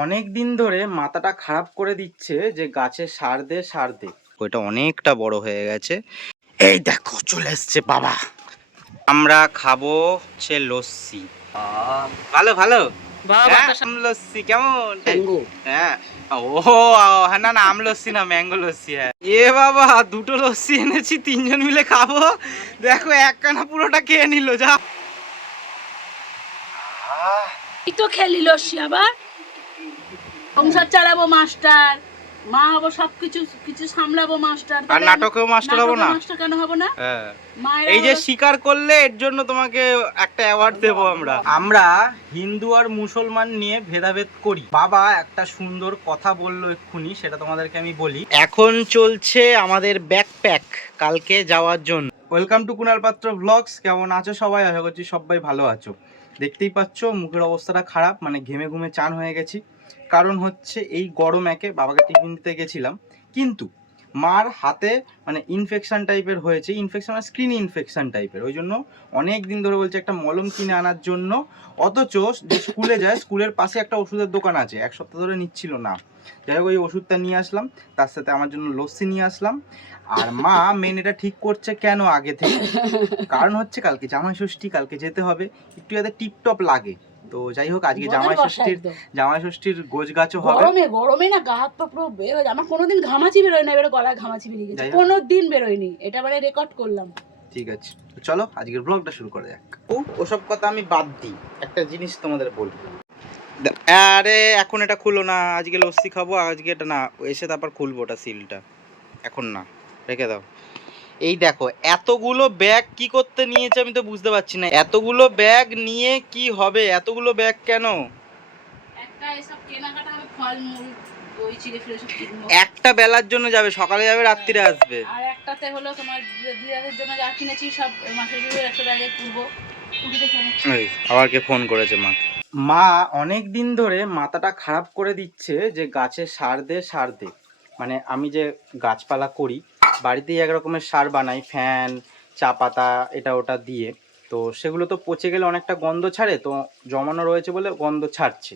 অনেক দিন ধরে মাথাটা খারাপ করে দিচ্ছে যে গাছে সার দে সার দে। ওইটা অনেকটা বড় হয়ে গেছে। এই দেখো চলে এসছে বাবা। আমরা খাবো হচ্ছে লস্যি। ভালো ভালো হ্যাঁ, লস্যি কেমন? হ্যাঁ ও হ্যাঁ, না না আম লস্যি না, ম্যাঙ্গো লস্যি। হ্যাঁ এ বাবা, দুটো লস্যি এনেছি, তিনজন মিলে খাবো। দেখো একখানা পুরোটা খেয়ে নিল। যা এই তো খেলি লস্যি, আবার সংসার চালাবো মাস্টার, মা হবো, সবকিছু কিছু সামলাবো মাস্টার, আর নাটকেও মাস্টার হবো না? মাস্টার কেন হবো না? হ্যাঁ এই যে স্বীকার করলে এর জন্য তোমাকে একটা অ্যাওয়ার্ড দেবো আমরা। আমরা হিন্দু আর মুসলমান নিয়ে ভেদাভেদ করি। বাবা একটা সুন্দর কথা বললো এক্ষুনি, সেটা তোমাদেরকে আমি বলি। এখন চলছে আমাদের ব্যাকপ্যাক কালকে যাওয়ার জন্য। ওয়েলকাম টু কুনাল পাত্র ব্লগস। কেমন আছো সবাই? আশা করছি সবাই ভালো আছো। দেখতেই পাচ্ছ মুখের অবস্থাটা খারাপ, মানে ঘেমে ঘুমে চান হয়ে গেছি। কারণ হচ্ছে এই গরম একে বাবাকে টিফিন দিতে গেছিলাম, কিন্তু মার হাতে মানে ইনফেকশন টাইপের হয়েছে, ইনফেকশন আর স্ক্রিন ইনফেকশন টাইপের। ওই জন্য অনেক দিন ধরে বলছে একটা মলম কিনে আনার জন্য। অথচ যে স্কুলে যায়, স্কুলের পাশে একটা ওষুধের দোকান আছে, এক সপ্তাহ ধরে নিচ্ছিল না। যাই হোক ওই ওষুধটা নিয়ে আসলাম, তার সাথে আমার জন্য লস্যি নিয়ে আসলাম। আর মা মেন এটা ঠিক করছে কেন আগে থেকে, কারণ হচ্ছে কালকে জামাই ষষ্ঠী, কালকে যেতে হবে, একটু যাতে টিপটপ লাগে। তো যাই হোক আজকে জামাই ষষ্ঠীর গোছ গাছও হবে। গরমে না গা হাত পা পুরো বের হয়ে যায়। আমার কোনোদিন ঘামাচি বেরোয় না, এবারে গলায় ঘামাচি বেরিয়ে গেছে, কোনোদিন বেরোয়নি, এটা মানে রেকর্ড করলাম। ঠিক আছে চলো আজকের ব্লগটা শুরু করা যাক। ওসব কথা আমি বাদ দিই, একটা জিনিস তোমাদের বলবো। আরে এখন এটা খুলো না, আজকে লস্যি খাবো, আজকে এটা না, এসে তারপর খুলবো ওটা সিলটা, এখন না, রেখে দাও। এই দেখো এতগুলো ব্যাগ কি করতে নিয়েছে আমি তো বুঝতে পারছি না। এতগুলো ব্যাগ নিয়ে কি হবে? এতগুলো ব্যাগ কেন? একটা এসব কেনাকাটা হবে, ফলমূল, দই চিড়ে ফিরে সব কিনবো। একটা বেলার জন্য যাবে, সকালে যাবে রাত্রিরে আসবে। আর একটাতে হলো তোমার দিদাদের জন্য যা কিনেছি সব মাসের জুড়ে একটা ব্যাগে তুলবো। আবার কে ফোন করেছে? মা অনেক দিন ধরে মাথাটা খারাপ করে দিচ্ছে যে গাছে সার দে সার দে। মানে আমি যে গাছপালা করি, বাড়িতেই এক রকমের সার বানাই, ফ্যান, চা পাতা, এটা ওটা দিয়ে। তো সেগুলো তো পচে গেলে অনেকটা গন্ধ ছাড়ে, তো জমানো রয়েছে বলে গন্ধ ছাড়ছে।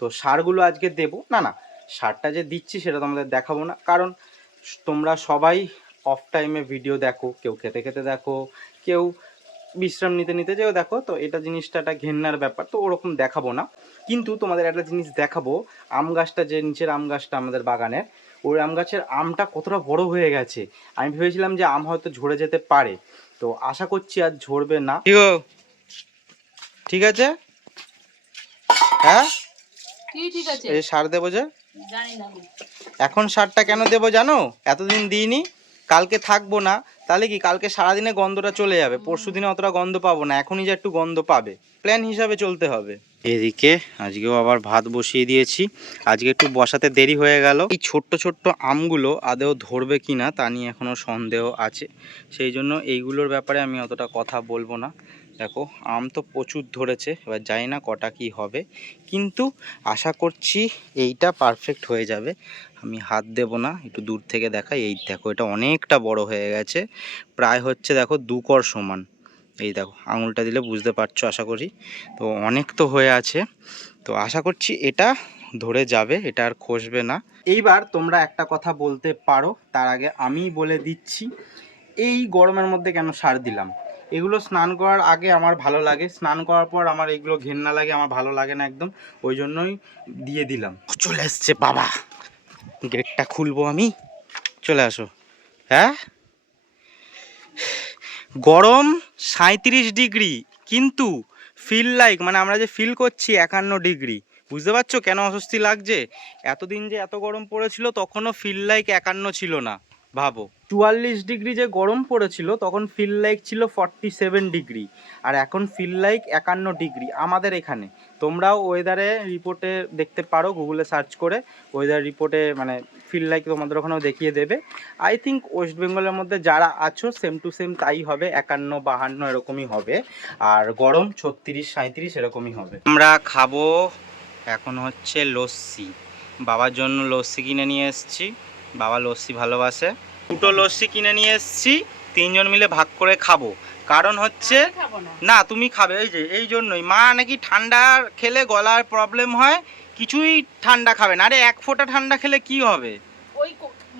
তো সারগুলো আজকে দেবো না, না সারটা যে দিচ্ছি সেটা তোমাদের দেখাবো না, কারণ তোমরা সবাই অফ টাইমে ভিডিও দেখো, কেউ খেতে খেতে দেখো, কেউ বিশ্রাম নিতে নিতে যেও দেখো। তো এটা জিনিসটা একটা ঘেন্নার ব্যাপার, তো ওরকম দেখাবো না। কিন্তু তোমাদের একটা জিনিস দেখাবো, আম গাছটা, যে নিচের আম গাছটা আমাদের বাগানের, ওই আম গাছের আমটা কতটা বড় হয়ে গেছে। আমি ভেবেছিলাম যে আম হয়তো ঝরে যেতে পারে, তো আশা করছি আর ঝরবে না। ঠিক আছে হ্যাঁ, ঠিক আছে। এই সার দেবো যে, জানি না এখন সারটা কেন দেবো জানো? এতদিন দিইনি, কালকে থাকবো না, তাহলে কি কালকে সারাদিনে গন্ধটা চলে যাবে, পরশু দিনে অতটা গন্ধ পাবো না, এখনই যে একটু গন্ধ পাবে, প্ল্যান হিসাবে চলতে হবে। এদিকে আজকেও আবার ভাত বসিয়ে দিয়েছি, আজকে একটু বসাতে দেরি হয়ে গেল। এই ছোট্ট ছোট্ট আমগুলো আদেও ধরবে কি না তা নিয়ে এখনও সন্দেহ আছে, সেই জন্য এইগুলোর ব্যাপারে আমি অতটা কথা বলবো না। দেখো আম তো প্রচুর ধরেছে, এবার জানি না কটা কি হবে, কিন্তু আশা করছি এইটা পারফেক্ট হয়ে যাবে। আমি হাত দেব না, একটু দূর থেকে দেখাই। এই দেখো এটা অনেকটা বড় হয়ে গেছে, প্রায় হচ্ছে দেখো 2 কর সমান। এই দেখো আঙুলটা দিলে বুঝতে পারছো আশা করি। তো অনেক তো হয়ে আছে, তো আশা করছি এটা ধরে যাবে, এটা আর খসবে না। এইবার তোমরা একটা কথা বলতে পারো, তার আগে আমি বলে দিচ্ছি এই গরমের মধ্যে কেন সার দিলাম। এগুলো স্নান করার আগে আমার ভালো লাগে, স্নান করার পর আমার এগুলো ঘেন্না লাগে, আমার ভালো লাগে না একদম, ওই জন্যই দিয়ে দিলাম। চলে এসছে বাবা, গেটটা খুলবো আমি, চলে আসো। হ্যাঁ গরম 37 ডিগ্রি, কিন্তু ফিল লাইক, মানে আমরা যে ফিল করছি 51 ডিগ্রি। বুঝতে পারছো কেন অস্বস্তি লাগছে? এতদিন যে এত গরম পড়েছিল তখনও ফিল লাইক 51 ছিল না। ভাবো 44 ডিগ্রি যে গরম পড়েছিল তখন ফিল লাইক ছিল 47 ডিগ্রি, আর এখন ফিল লাইক 51 ডিগ্রি আমাদের এখানে। তোমরাও ওয়েদারে রিপোর্টে দেখতে পারো, গুগলে সার্চ করে ওয়েদার রিপোর্টে মানে ফিল লাইক তোমাদের ওখানেও দেখিয়ে দেবে। আই থিঙ্ক ওয়েস্ট বেঙ্গলের মধ্যে যারা আছো সেম টু সেম তাই হবে, 51 52 এরকমই হবে, আর গরম 36 37 এরকমই হবে। আমরা খাবো এখন হচ্ছে লস্যি। বাবার জন্য লস্যি কিনে নিয়ে এসেছি, বাবা লস্যি ভালোবাসে। দুটো লস্যি কিনে নিয়ে এসেছি, তিনজন মিলে ভাগ করে খাবো। কারণ হচ্ছে আমি খাবো না। না তুমি খাবে, এই যে এই জন্যই মা নাকি ঠান্ডা খেলে গলার প্রবলেম হয়, কিছুই ঠান্ডা খাবে না। আরে এক ফোঁটা ঠান্ডা খেলে কি হবে? ওই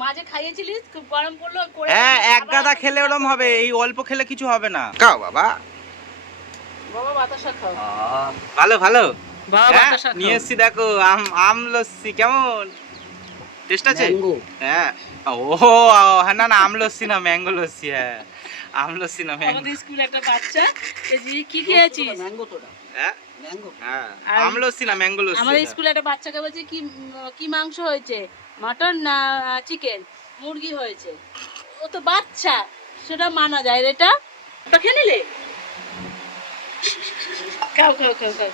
মাঝে খাইয়েছিলিস, খুব গরম পড়লো করে হ্যাঁ এক আবার গাদা একটা খেলে ঠান্ডা ওরম হবে, করবে। এই অল্প খেলে কিছু হবে না। খাও বাবা। বাবা বাতাসা খাও। ভালো ভালো। বাবা হ্যাঁ, বাতাসা খাও। নিয়ে এসছি দেখো আম লস্যি, কেমন টেস্ট আছে? হ্যাঁ ও হ্যাঁ, না না আম লস্যি না, ম্যাঙ্গো লস্যি। হ্যাঁ আম লস্যি না, ম্যাঙ্গো। আমাদের স্কুলে একটা বাচ্চা কি খেয়েছিস? হ্যাঁ হ্যাঁ আর আম লস্যি না, ম্যাঙ্গো লস্যি। আমাদের স্কুলে একটা বাচ্চাকে বলছে কি মাংস হয়েছে, মাটন না চিকেন, মুরগি হয়েছে। ও তো বাচ্চা, সেটা মানা যায়। এটা ওটা খেয়ে নিলে খাও খাও খাও খাও।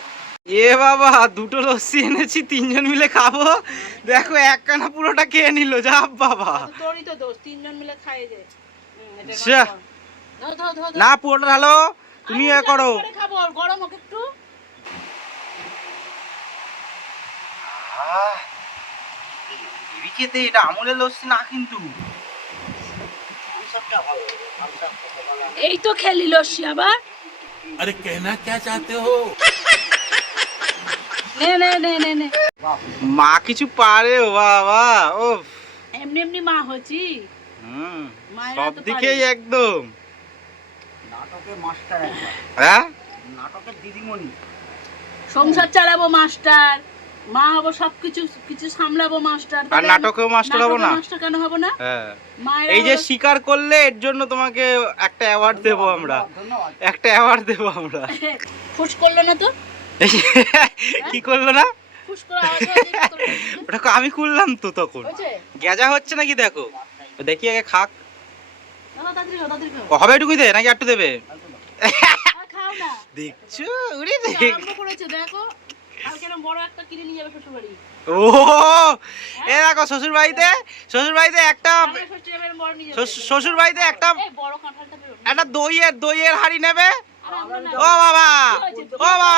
এ বাবা, দুটো লস্যি এনেছি, তিনজন মিলে খাবো। দেখো এক কানা পুরোটা খেয়ে নিল, যা বাবা। তো তোরই তো দোষ, তিনজন মিলে খাই যে। এটা শ্যা। দাও দাও দাও দাও। না পুরোটা ঢালো, তুমি এ করো। পরে খাবো, আর গরম হোক একটু। খেতে এটা আমুলের লস্যি না কিন্তু। এই তো খেলি লস্যি আবার। अरे कहना क्या चाहते हो? নে নে নে নে নে। মা কিছু পারে ও বাবা, ও এমনি এমনি মা হচ্ছি। মায়েরা সব তো দিকেই পারে। একদম। নাটকের মাস্টার একবার, হ্যাঁ নাটকের দিদিমণি। সংসার চালাবো মাস্টার, মা হবো সবকিছু কিছু সামলাবো মাস্টার। আর নাটকেও মাস্টার হবো না? মাস্টার কেন হবো না? হ্যাঁ মায়েরা এই যে হলো- স্বীকার করলে এর জন্য তোমাকে একটা অ্যাওয়ার্ড দেবো আমরা, ধন্যবাদ। একটা অ্যাওয়ার্ড দেবো আমরা। ফুস করলো না তো? কি করলো না? ফুস করে আওয়াজ হয়েছে কি করলো? ওটা আমি করলাম তো তখন। হয়েছে? গেজা হচ্ছে নাকি দেখো, দেখি আগে খাক। দাদা তাড়াতাড়ি খাও, তাড়াতাড়ি খাও। ও, হবে এটুকুই দে নাকি একটু দেবে? আর খাও না। দেখছো উড়ে কি দেখ। আরম্ভ করেছে দেখো। কালকে না বড় একটা কিনে নিয়ে যাবে শ্বশুর বাড়ি। ও এ দেখো শ্বশুর বাড়িতে একটা ষষ্ঠী যাবে, বড় নিয়ে যাবে। শ্বশুর বাড়িতে একটা এই বড় কাঁঠালটা বেরো। একটা দইয়ের হাঁড়ি নেবে। আর আমরা না। ও বাবা, কি হয়েছে? ও বাবা,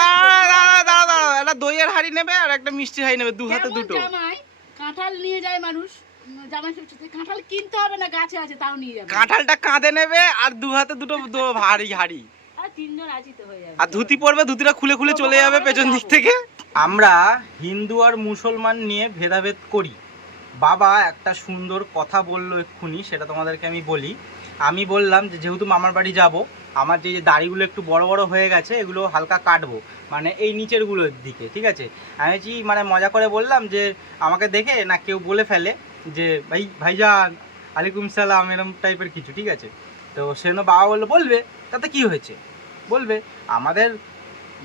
দাঁড়াও একটা দইয়ের হাঁড়ি নেবে আর একটা মিষ্টির হাঁড়ি নেবে, দু হাতে কেমন দুটো। জামাই, কাঁঠাল নিয়ে যায় মানুষ জামাই ষষ্ঠীতে, কাঁঠাল কিনতে হবে না, গাছে আছে তাও নিয়ে যাবে। কাঁঠালটা কাঁধে নেবে আর দু হাতে দুটো হাঁড়ি। আর তিনজন আছি তো হয়ে যাবে। আর ধুতি পরবে, ধুতিটা খুলে খুলে চলে যাবে পেছন দিক থেকে। আমরা হিন্দু আর মুসলমান নিয়ে ভেদাভেদ করি। বাবা একটা সুন্দর কথা বললো এক্ষুনি, সেটা তোমাদেরকে আমি বলি। আমি বললাম যে যেহেতু মামার বাড়ি যাব, আমার যে দাড়িগুলো একটু বড় বড় হয়ে গেছে এগুলো হালকা কাটবো, মানে এই নিচেরগুলোর দিকে, ঠিক আছে? আমি কি মানে মজা করে বললাম যে আমাকে দেখে না কেউ বলে ফেলে যে ভাইজান আলাইকুম সালাম, এরকম টাইপের কিছু, ঠিক আছে? তো সেজন্য বাবা বললো বলবে, তাতে কি হয়েছে, বলবে। আমাদের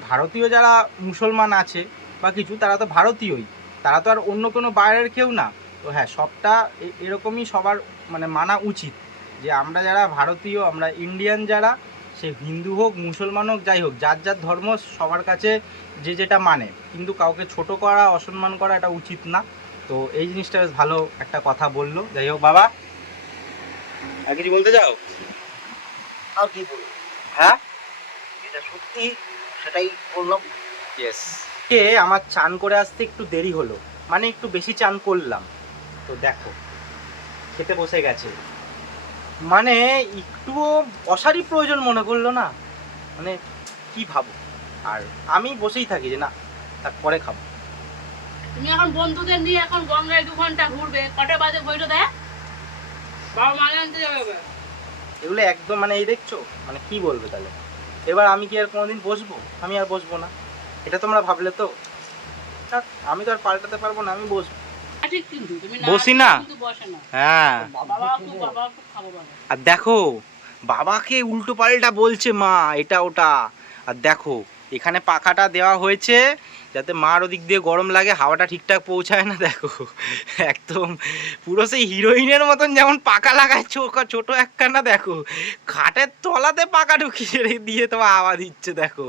ভারতীয় যারা মুসলমান আছে বা কিছু, তারা তো ভারতীয়ই, তারা তো আর অন্য কোনো বাইরের কেউ না। তো হ্যাঁ, সবটা এরকমই সবার মানে মানা উচিত যে আমরা যারা ভারতীয়, আমরা ইন্ডিয়ান যারা, সে হিন্দু হোক মুসলমান হোক যাই হোক, যার যার ধর্ম সবার কাছে যে যেটা মানে, কিন্তু কাউকে ছোট করা অসম্মান করা এটা উচিত না। তো এই জিনিসটা বেশ ভালো একটা কথা বললো। যাই হোক বাবা, আর কিছু বলতে চাও? আর কি বলবো, হ্যাঁ এটা সত্যি, সেটাই বললাম। ইয়েস। কে আমার চান করে আসতে একটু দেরি হলো, মানে একটু বেশি চান করলাম। তো দেখো খেতে বসে গেছে, মানে একটুও বসারই প্রয়োজন মনে করলো না, মানে কি ভাবো। আর আমি বসেই থাকি যে না তারপরে খাবো। তুমি এখন বন্ধুদের নিয়ে এখন গঙ্গায় 2 ঘন্টা ঘুরবে, কটা বাজে বইটা দেখ, বাবা মালা আনতে যাবে। এগুলো একদম মানে এই দেখছো, মানে কি বলবে তাহলে। এবার আমি কি আর কোনোদিন বসবো? আমি আর বসবো না, এটা তোমরা ভাবলে তো। থাক, আমি তো আর পাল্টাতে পারবো না, আমি বসবো। ঠিক, কিন্তু তুমি বসি না। কিন্তু বসে না। হ্যাঁ বাবা খুব খাবো বাবা। আর দেখো বাবাকে উল্টো পাল্টা বলছে মা, এটা ওটা। আর দেখো এখানে পাখাটা দেওয়া হয়েছে যাতে মার ওদিক দিয়ে গরম লাগে, হাওয়াটা ঠিকঠাক পৌঁছায় না। দেখো একদম পুরো সেই হিরোইনের মতন যেমন পাখা লাগায় ছোট একখানা, দেখো খাটের তলাতে পাখা ঢুকিয়ে দিয়ে তোমার হাওয়া দিচ্ছে, দেখো।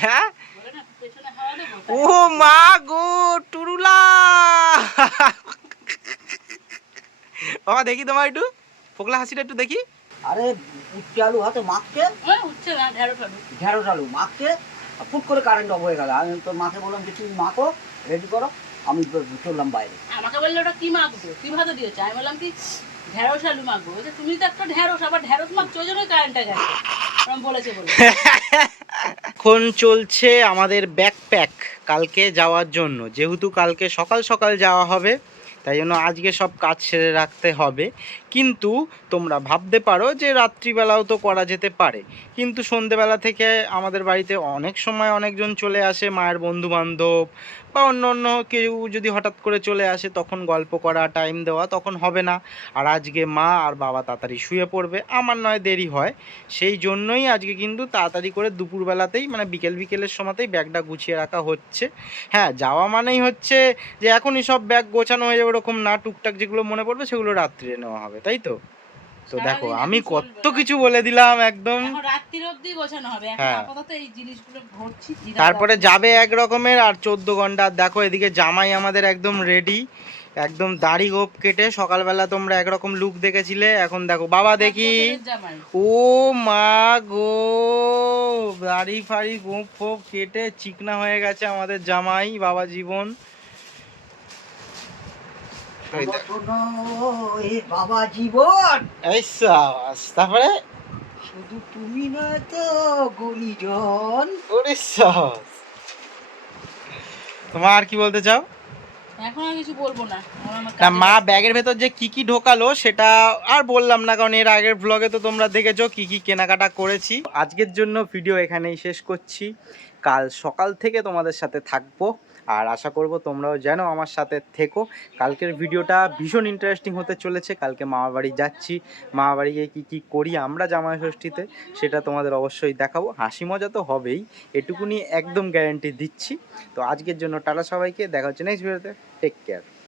হ্যাঁ বলে না পেছনে হাওয়া দেবো। ও মা গো টুরুলা। বাবা দেখি তোমার একটু ফোকলা হাসিটা একটু দেখি। আরে উচ্চে আলু হাতে মাখছে, উঠছে না, ঢেঁড়ো ঠাড়ো। ঢেঁড়স আলু মাখছে, আর ফুট করে কারেন্ট অফ হয়ে গেল। আমি তো মাকে বললাম যে তুমি মাখো, রেডি করো, আমি চললাম বাইরে। আমাকে বললো ওটা কি মাখবো, কি ভাতে দিয়েছে? আমি বললাম কি ঢেঁড়স আলু মাখবো। বলছে, তুমি তো একটা ঢেঁড়স, আবার ঢেঁড়স মাখছো, ওই জন্যই কারেন্টটা গেছে এরকম বলেছে বলে। এখন চলছে আমাদের ব্যাকপ্যাক কালকে যাওয়ার জন্য, যেহেতু কালকে সকাল সকাল যাওয়া হবে তাই জন্য আজকে সব কাজ সেরে রাখতে হবে। কিন্তু তোমরা ভাবতে পারো যে রাত্রিবেলাও তো করা যেতে পারে, কিন্তু সন্ধেবেলা থেকে আমাদের বাড়িতে অনেক সময় অনেকজন চলে আসে, মায়ের বন্ধু বান্ধব বা অন্য অন্য কেউ যদি হঠাৎ করে চলে আসে, তখন গল্প করা, টাইম দেওয়া তখন হবে না। আর আজকে মা আর বাবা তাড়াতাড়ি শুয়ে পড়বে, আমার নয় দেরি হয়, সেই জন্যই আজকে কিন্তু তাড়াতাড়ি করে দুপুরবেলাতেই মানে বিকেলের সময়তেই ব্যাগটা গুছিয়ে রাখা হচ্ছে। হ্যাঁ, যাওয়া মানেই হচ্ছে যে এখনই সব ব্যাগ গোছানো হয়ে যাবে ওরকম না, টুকটাক যেগুলো মনে পড়বে সেগুলো রাত্রিরে নেওয়া হবে, তাই তো? তো দেখো সারাদিন আমি এখন কত চলবে না। কিছু বলে দিলাম একদম। এখন রাত্রির অবধি গোছানো হবে, এখন হ্যাঁ। আপাতত এই জিনিসগুলো ভরছি। তারপরে যাবে এক রকমের আর 14 ঘন্টা। আর দেখো এদিকে জামাই আমাদের একদম রেডি, একদম দাড়ি গোপ কেটে। সকালবেলা তোমরা একরকম লুক দেখেছিলে, এখন দেখো বাবা দেখি। জামাই ও মা গো, দাড়ি ফাড়ি গোপ ফোপ কেটে চিকনা হয়ে গেছে আমাদের জামাই বাবা জীবন। এই দেখো। শোনো, এ বাবা জীবন, এই সাবাস। তারপরে শুধু তুমি নয় তো গুণীজন। ওরে সাবাস। তোমার আর কি বলতে চাও? এখন আর কিছু বলবো না, এখন আমার না, কাজে মা ব্যস্ত। ব্যাগের ভেতর যে কি কি ঢোকালো সেটা আর বললাম না, কারণ এর আগের ব্লগে তো তোমরা দেখেছো কি কি কেনাকাটা করেছি। আজকের জন্য ভিডিও এখানেই শেষ করছি, কাল সকাল থেকে তোমাদের সাথে থাকবো আর আশা করব তোমরাও যেন আমার সাথে থেকো। কালকের ভিডিওটা ভীষণ ইন্টারেস্টিং হতে চলেছে। কালকে মামা বাড়ি যাচ্ছি, মামা বাড়ি গিয়ে কী কী করি আমরা জামাই ষষ্ঠীতে সেটা তোমাদের অবশ্যই দেখাবো। হাসি মজা তো হবেই, এটুকুনি একদম গ্যারান্টি দিচ্ছি। তো আজকের জন্য টাটা সবাইকে, দেখা হচ্ছে নেক্সট ভিডিওতে। Take care.